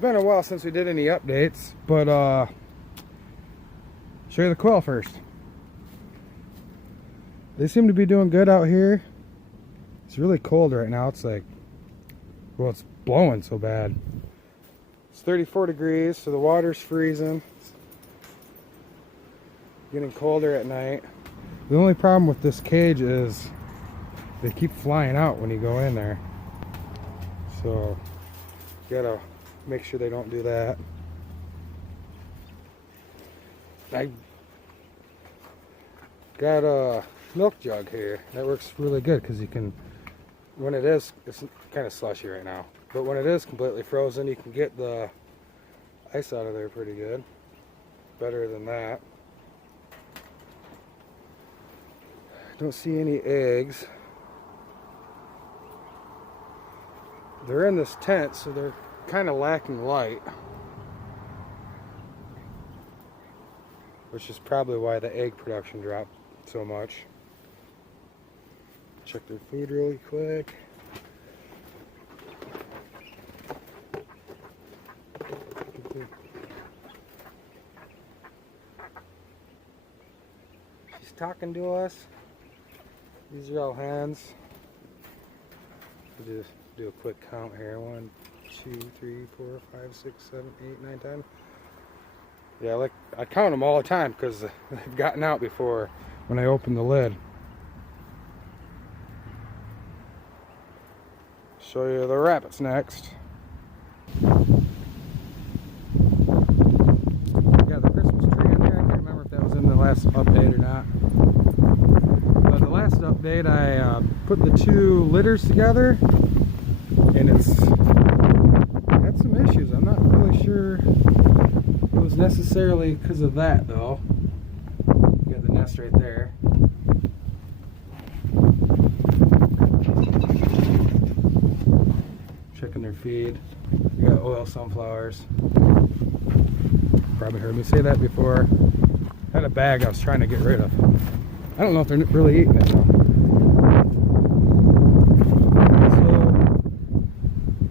been a while since we did any updates, but show you the quail first. They seem to be doing good out here. It's really cold right now. It's like, well, it's blowing so bad. It's 34 degrees, so the water's freezing. It's getting colder at night. The only problem with this cage is they keep flying out when you go in there. So you gotta make sure they don't do that. I got a milk jug here. That works really good because you can, when it is, it's kind of slushy right now, but when it is completely frozen, you can get the ice out of there pretty good. Better than that. Don't see any eggs. They're in this tent, so they're kind of lacking light, which is probably why the egg production dropped so much. Check their food really quick. She's talking to us. These are all hens. We'll just do a quick count here. 1, 2, 3, 4, 5, 6, 7, 8, 9, 10. Yeah, like I count them all the time because they've gotten out before when I open the lid. Show you the rabbits next. Yeah, the Christmas tree in there. I can't remember if that was in the last update or not. But the last update, I put the 2 litters together, and it's had some issues. I'm not really sure it was necessarily because of that, though. You got the nest right there. Checking their feed. We got oil sunflowers. Probably heard me say that before. I had a bag I was trying to get rid of. I don't know if they're really eating it though.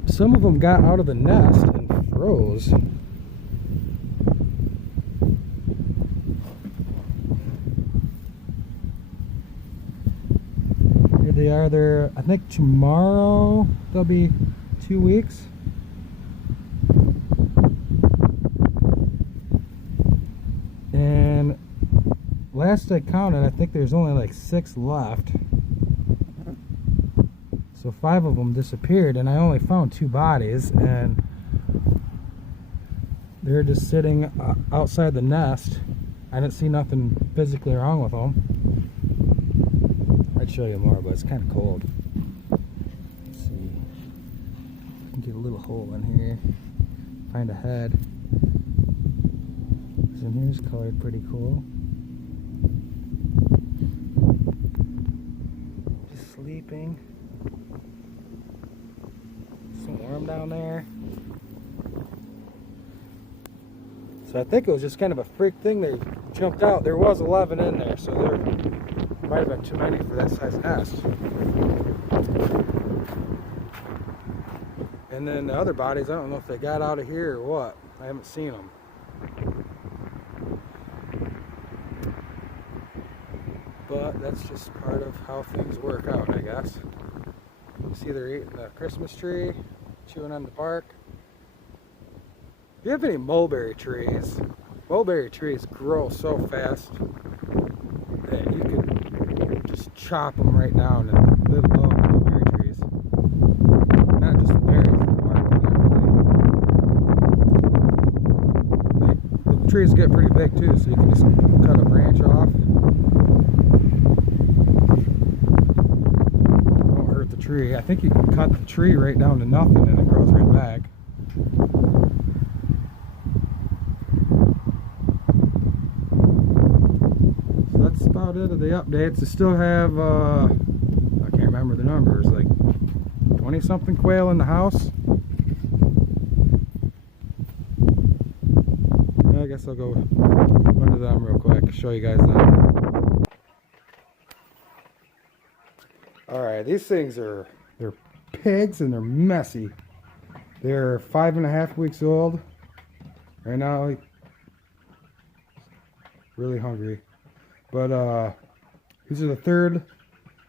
So some of them got out of the nest and froze. Here they are. They're, I think tomorrow they'll be 2 weeks. And last I counted, I think there's only like 6 left. So 5 of them disappeared, and I only found 2 bodies, and they're just sitting outside the nest. I didn't see nothing physically wrong with them. I'd show you more, but it's kind of cold. Let's see. Get a little hole in here. Find a head. This in here is colored pretty cool. Just sleeping. Some worm down there. So I think it was just kind of a freak thing. They jumped out. There was 11 in there, so there might have been too many for that size nest. And then the other bodies, I don't know if they got out of here or what. I haven't seen them. But that's just part of how things work out, I guess. You see they're eating the Christmas tree, chewing on the bark. If you have any mulberry trees grow so fast that you could just chop them right down and live low mulberry trees. Not just the berries, the bark and everything. The trees get pretty big too, so you can just cut a branch off. Won't hurt the tree. I think you can cut the tree right down to nothing and it grows right back. That's about it of the updates. I still have, I can't remember the numbers, like 20 something quail in the house. I guess I'll go under them real quick, show you guys that. Alright, these things they're pigs and they're messy. They're 5.5 weeks old. Right now, really hungry. But these are the third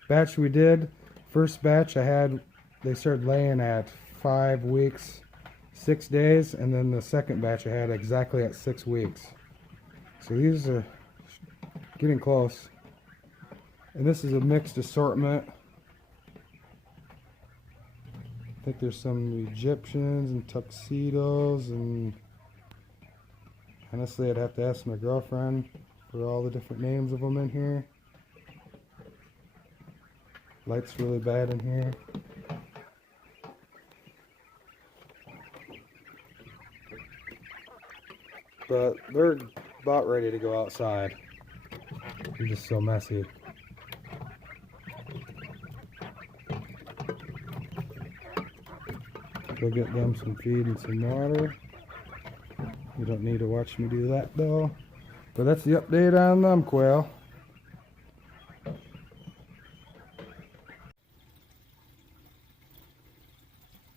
batch we did. First batch they started laying at 5 weeks, 6 days, and then the second batch I had exactly at 6 weeks. So these are getting close. And this is a mixed assortment. I think there's some Egyptians and tuxedos, and honestly I'd have to ask my girlfriend for all the different names of them in here. Light's really bad in here. But they're about ready to go outside. They're just so messy. Go get them some feed and some water. You don't need to watch me do that though. But that's the update on them quail.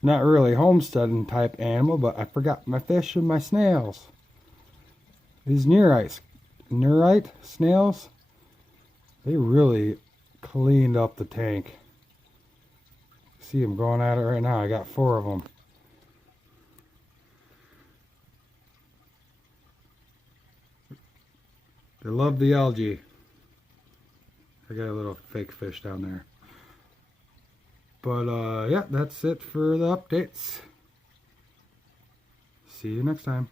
Not really homesteading type animal, but I forgot my fish and my snails. These nearite snails, they really cleaned up the tank. See them going at it right now. I got 4 of them. They love the algae. I got a little fake fish down there. But yeah, that's it for the updates. See you next time.